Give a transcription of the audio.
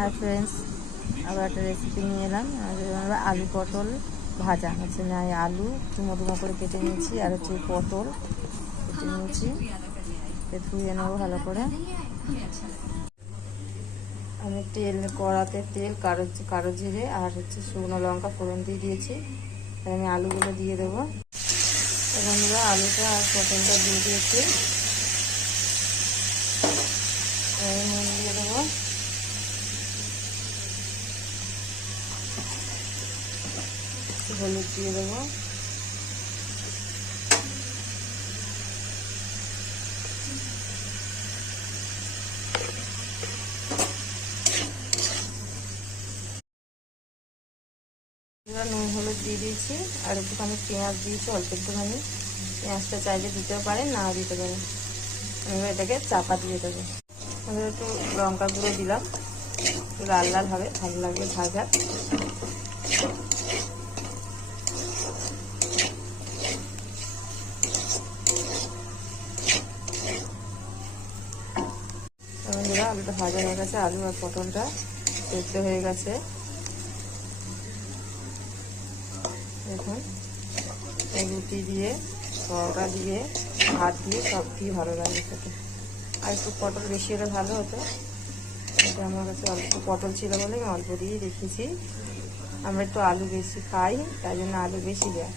আর friends, আবার একটা recipe নিয়ে এলাম। আলু পটল ভাজা হচ্ছে না, আলু ডুমো ডুমো করে কেটে নিয়েছি, আর হচ্ছে পটল কেটে নিয়েছি, ধুয়ে নেবো ভালো করে। আমি কড়াতে তেল, কালো জিরে আর হচ্ছে শুকনো লঙ্কা ফোড়ন দিয়ে দিয়েছি। আমি আলুগুলো দিয়ে দেবো। বন্ধুরা, আলুটা আর পটলটা দিয়ে দিয়েছি, নুন দিয়ে দেবো, হলুদ দিয়ে দেবো, নুন হলুদ দিয়ে দিয়েছি, আর একটুখানি পেঁয়াজ দিয়েছি, অল্প একটুখানি। পেঁয়াজটা চাইলে দিতেও পারেন, নাও দিতে পারেন। এবার এটাকে চাপা দিয়ে দেবো। এবার একটু লঙ্কা গুঁড়ো দিলাম, একটু লাল লাল হবে, ভালো লাগবে ভাজা। বন্ধুরা, আলুটা ভাজা হয়ে গেছে, আলু আর পটলটা সেদ্ধ হয়ে গেছে। দেখুন, রুটি দিয়ে, পরোটা দিয়ে, ভাত দিয়ে, সব দিয়ে ভালো লাগে খেতে। আর একটু পটল বেশি হলে ভালো হতো, এটা আমার কাছে অল্প পটল ছিল বলে আমি অল্প দিয়েই রেখেছি। আমরা একটু আলু বেশি খাই, তাই জন্য আলু বেশি দেয়।